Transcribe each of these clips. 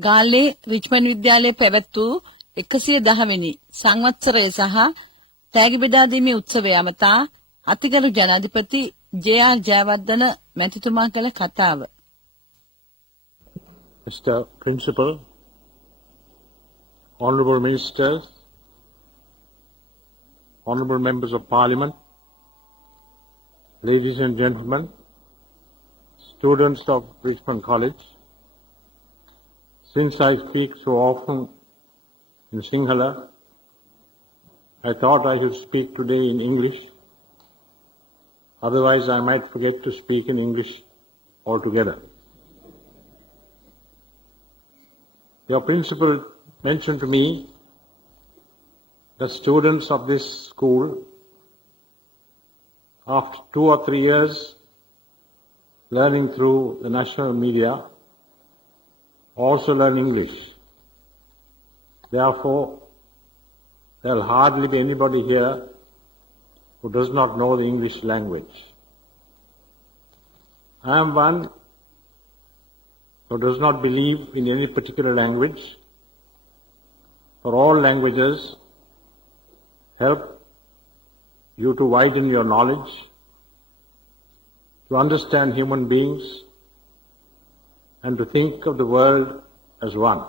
ගාල්ලේ Richmond විද්‍යාලයේ පැවැත් වූ 110 වෙනි සංවත්සරය සහ තෑගි බෙදා දීමේ උත්සවය අමතා අතිගරු ජනාධිපති J.R. ජයවර්ධන මැතිතුමා කළ කතාව. Mr. Principal, Honorable Ministers, Honorable Members of Parliament, ladies and gentlemen, students of Richmond College, since I speak so often in Sinhala, I thought I should speak today in English. Otherwise, I might forget to speak in English altogether. Your principal mentioned to me that students of this school, after 2 or 3 years learning through the national media, also learn English. Therefore, there will hardly be anybody here who does not know the English language. I am one who does not believe in any particular language, for all languages help you to widen your knowledge, to understand human beings, and to think of the world as one.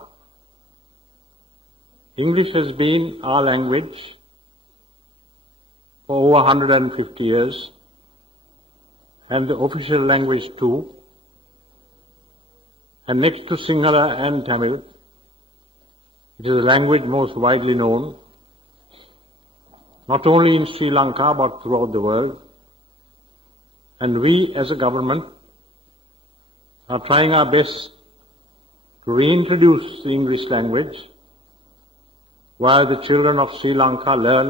English has been our language for over 150 years, and the official language too. And next to Sinhala and Tamil, it is the language most widely known, not only in Sri Lanka but throughout the world. And we as a government are trying our best to reintroduce the English language while the children of Sri Lanka learn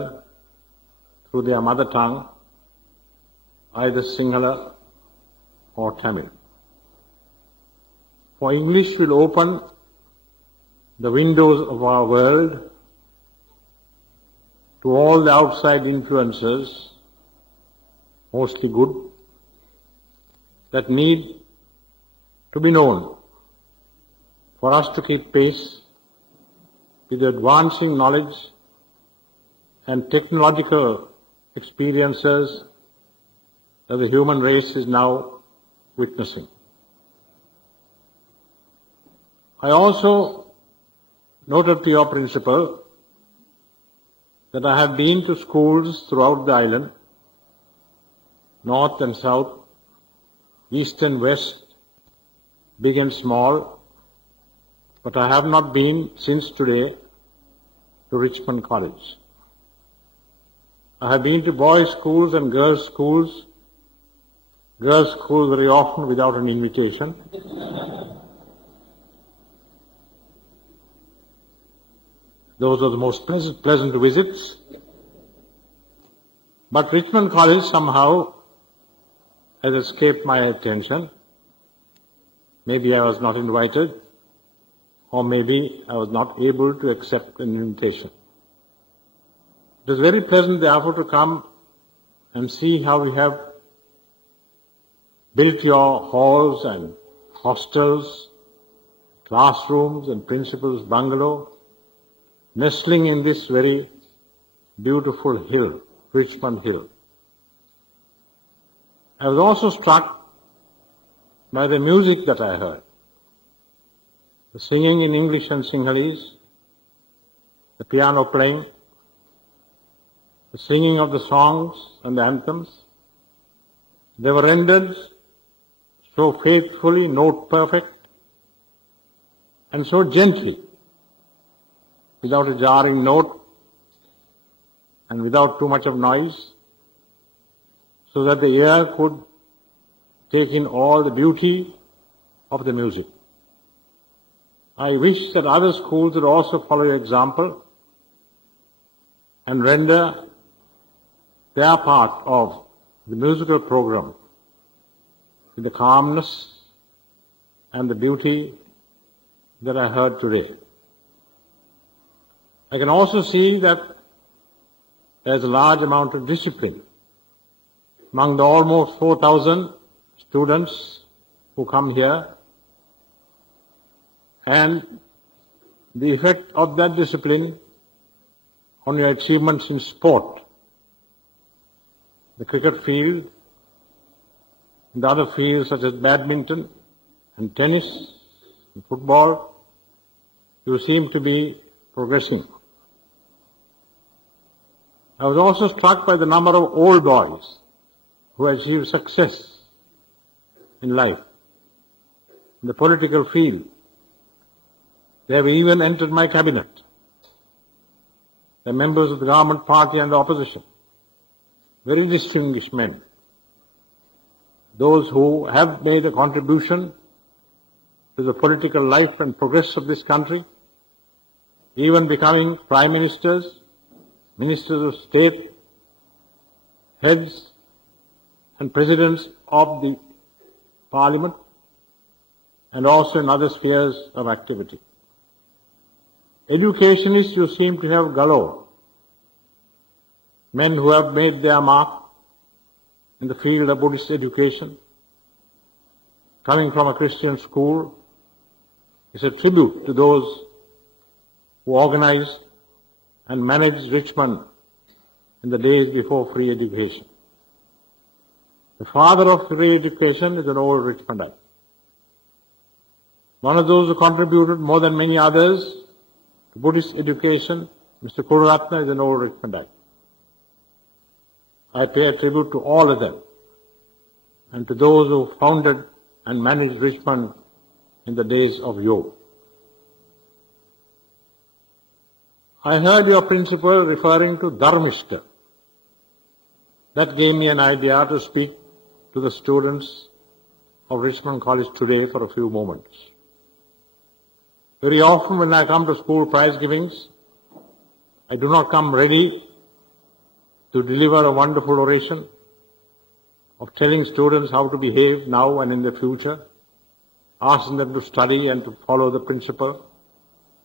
through their mother tongue, either Sinhala or Tamil. For English will open the windows of our world to all the outside influences, mostly good, that need to be known for us to keep pace with the advancing knowledge and technological experiences that the human race is now witnessing. I also noted to your principal that I have been to schools throughout the island, north and south, east and west, big and small, but I have not been since today to Richmond College. I have been to boys' schools and girls' schools very often without an invitation. Those are the most pleasant visits. But Richmond College somehow has escaped my attention. Maybe I was not invited, or maybe I was not able to accept an invitation. It is very pleasant, therefore, to come and see how we have built your halls and hostels, classrooms and principal's bungalow, nestling in this very beautiful hill, Richmond Hill. I was also struck by the music that I heard. The singing in English and Sinhalese, the piano playing, the singing of the songs and the anthems. They were rendered so faithfully, note perfect, and so gently, without a jarring note and without too much of noise, so that the ear could take in all the beauty of the music. I wish that other schools would also follow your example and render their part of the musical program with the calmness and the beauty that I heard today. I can also see that there's a large amount of discipline among the almost 4,000 students who come here, and the effect of that discipline on your achievements in sport, the cricket field, and other fields such as badminton and tennis and football, you seem to be progressing. I was also struck by the number of old boys who achieved success in life, in the political field. They have even entered my cabinet. They are members of the government party and the opposition. Very distinguished men. Those who have made a contribution to the political life and progress of this country, even becoming prime ministers, ministers of state, heads and presidents of the parliament, and also in other spheres of activity. Educationists you seem to have galore. Men who have made their mark in the field of Buddhist education, coming from a Christian school, is a tribute to those who organized and managed Richmond in the days before free education. The father of free education is an old Richmondite. One of those who contributed more than many others to Buddhist education, Mr. Kururatna, is an old Richmondite. I pay a tribute to all of them and to those who founded and managed Richmond in the days of yore. I heard your principal referring to Dharmishta. That gave me an idea to speak to the students of Richmond College today for a few moments. Very often when I come to school prize givings, I do not come ready to deliver a wonderful oration of telling students how to behave now and in the future, asking them to study and to follow the principle,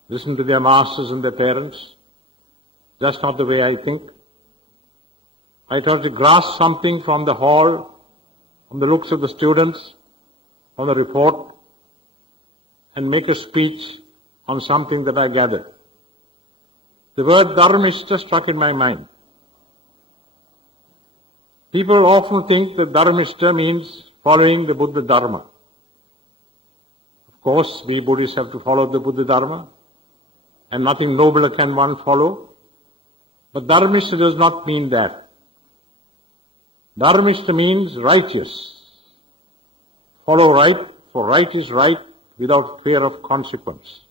listen to their masters and their parents. That's not the way I think. I try to grasp something from the hall, from the looks of the students, from the report, and make a speech on something that I gathered. The word Dharmishta struck in my mind. People often think that Dharmishta means following the Buddha Dharma. Of course, we Buddhists have to follow the Buddha Dharma, and nothing nobler can one follow. But Dharmishta does not mean that. Dharmishta means righteous. Follow right, for right is right without fear of consequence.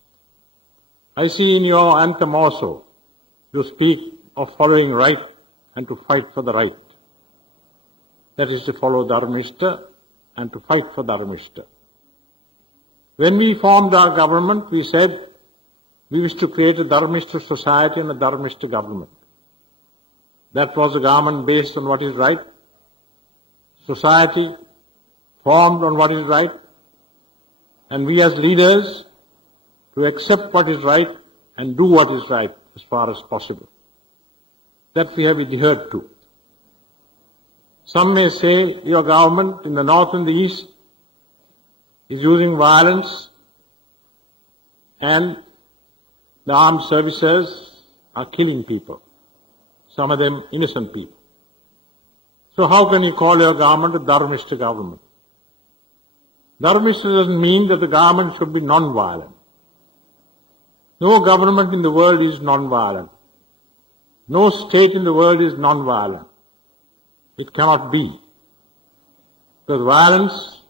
I see in your anthem also, you speak of following right and to fight for the right. That is to follow Dharmishta and to fight for Dharmishta. When we formed our government, we said we wish to create a Dharmishta society and a Dharmishta government. That was a government based on what is right, society formed on what is right, and we as leaders to accept what is right and do what is right as far as possible. That we have adhered to. Some may say your government in the north and the east is using violence and the armed services are killing people, some of them innocent people. So how can you call your government a Dharmishta government? Dharmishta doesn't mean that the government should be non-violent. No government in the world is non-violent. No state in the world is non-violent. It cannot be. Because violence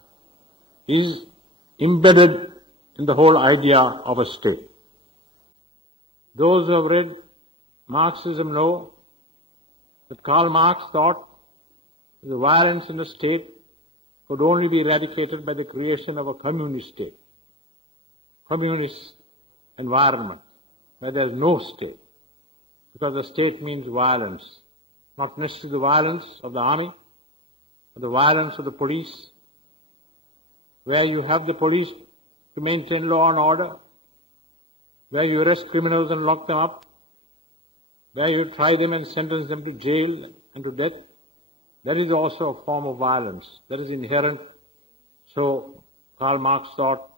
is embedded in the whole idea of a state. Those who have read Marxism know that Karl Marx thought that the violence in the state could only be eradicated by the creation of a communist state, communist environment, where there is no state, because the state means violence, not necessarily the violence of the army, but the violence of the police, where you have the police to maintain law and order, where you arrest criminals and lock them up, where you try them and sentence them to jail and to death. That is also a form of violence. That is inherent, so Karl Marx thought,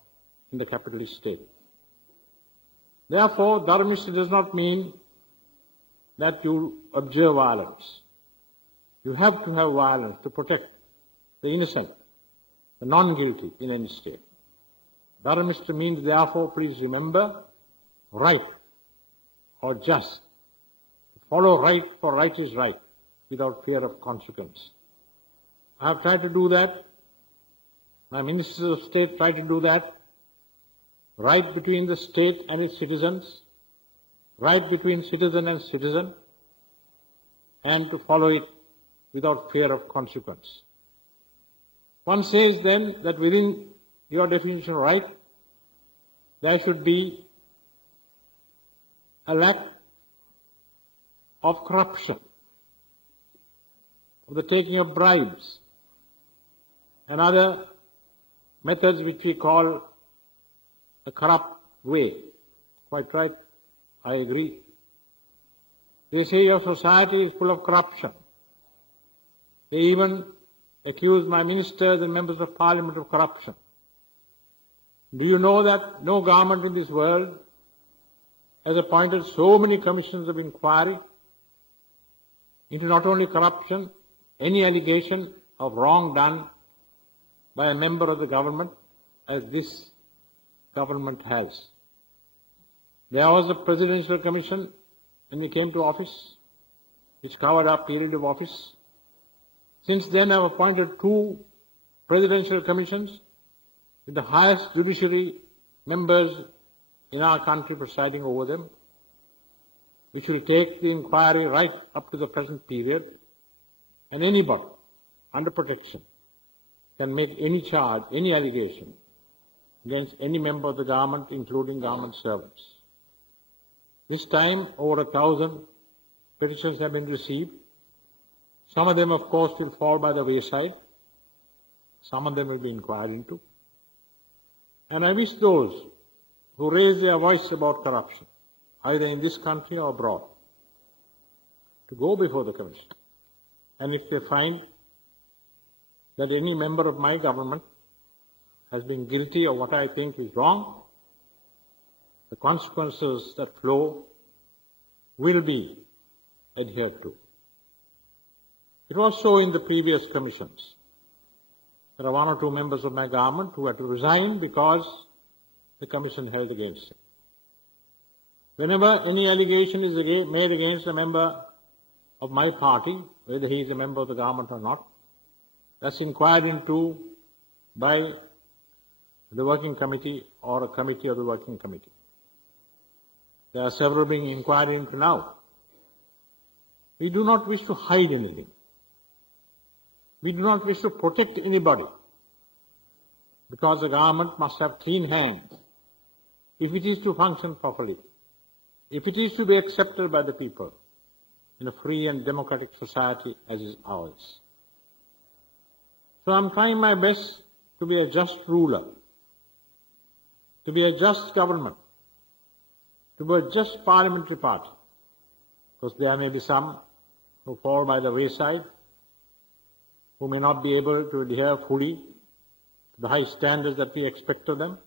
in the capitalist state. Therefore, Dharmistry does not mean that you observe violence. You have to have violence to protect the innocent, the non-guilty in any state. Dharmistry means, therefore, please remember, right or just. Follow right, for right is right, without fear of consequence. I have tried to do that. My ministers of state try to do that. Right between the state and its citizens, right between citizen and citizen, and to follow it without fear of consequence. One says then that within your definition of right, there should be a lack of corruption, of the taking of bribes, and other methods which we call the corrupt way. Quite right, I agree. They say your society is full of corruption. They even accuse my ministers and members of parliament of corruption. Do you know that no government in this world has appointed so many commissions of inquiry into not only corruption, any allegation of wrong done by a member of the government as this government has. There was a presidential commission when we came to office, which covered our period of office. Since then, I have appointed 2 presidential commissions with the highest judiciary members in our country presiding over them, which will take the inquiry right up to the present period, and anybody under protection can make any charge, any allegation against any member of the government, including government servants. This time, over 1,000 petitions have been received. Some of them, of course, will fall by the wayside. Some of them will be inquired into. And I wish those who raise their voice about corruption, either in this country or abroad, to go before the Commission. And if they find that any member of my government has been guilty of what I think is wrong, the consequences that flow will be adhered to. It was so in the previous commissions. There are 1 or 2 members of my government who had to resign because the commission held against him. Whenever any allegation is made against a member of my party, whether he is a member of the government or not, that's inquired into by the working committee or a committee of the working committee. There are several being inquired into now. We do not wish to hide anything. We do not wish to protect anybody, because the government must have clean hands if it is to function properly, if it is to be accepted by the people in a free and democratic society as is ours. So I'm trying my best to be a just ruler, to be a just government, to be a just parliamentary party, because there may be some who fall by the wayside, who may not be able to adhere fully to the high standards that we expect of them.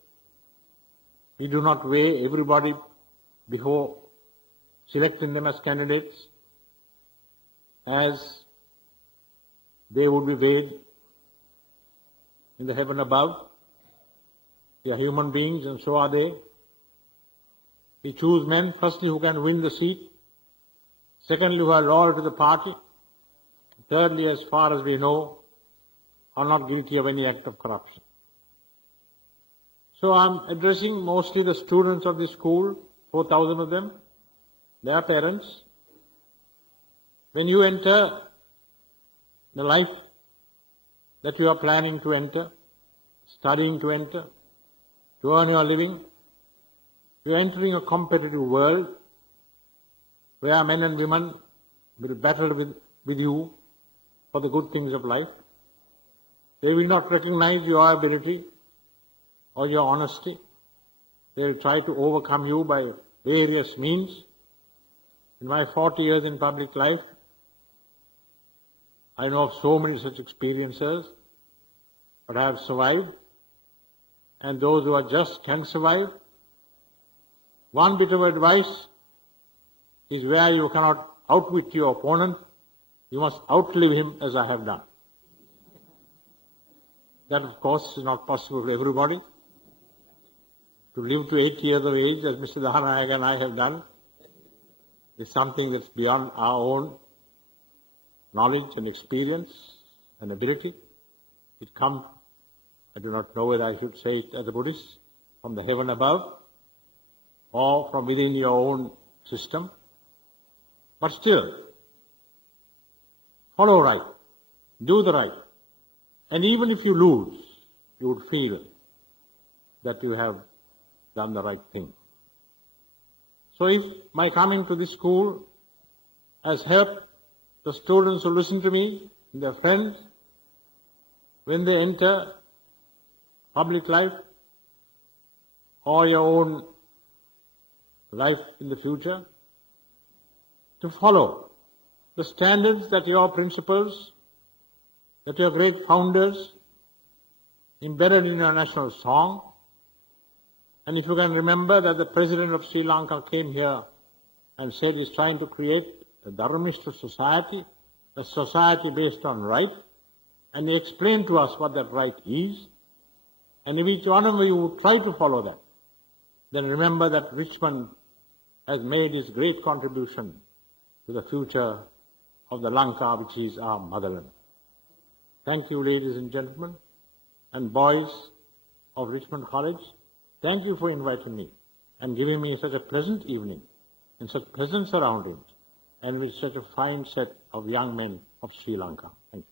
We do not weigh everybody before selecting them as candidates as they would be weighed in the heaven above. They are human beings, and so are they. We choose men, firstly, who can win the seat, secondly, who are loyal to the party, thirdly, as far as we know, are not guilty of any act of corruption. So I'm addressing mostly the students of this school, 4,000 of them, their parents. When you enter the life that you are planning to enter, studying to enter, to earn your living, you are entering a competitive world where men and women will battle with you for the good things of life. They will not recognize your ability or your honesty. They will try to overcome you by various means. In my 40 years in public life, I know of so many such experiences, but I have survived. And those who are just can survive. One bit of advice is where you cannot outwit your opponent, you must outlive him as I have done. That, of course, is not possible for everybody. To live to 80 years of age, as Mr. Dhanayaka and I have done, is something that's beyond our own knowledge and experience and ability. It comes, I do not know whether I should say it as a Buddhist, from the heaven above or from within your own system. But still, follow right, do the right. And even if you lose, you would feel that you have done the right thing. So if my coming to this school has helped the students who listen to me, their friends, when they enter public life or your own life in the future, to follow the standards that your principles, that your great founders embedded in your national song. And if you can remember that the President of Sri Lanka came here and said he's trying to create a Dharmista society, a society based on right, and he explained to us what that right is, and if each one of you would try to follow that, then remember that Richmond has made his great contribution to the future of the Lanka, which is our motherland. Thank you, ladies and gentlemen, and boys of Richmond College. Thank you for inviting me and giving me such a pleasant evening in such pleasant surroundings and with such a fine set of young men of Sri Lanka. Thank you.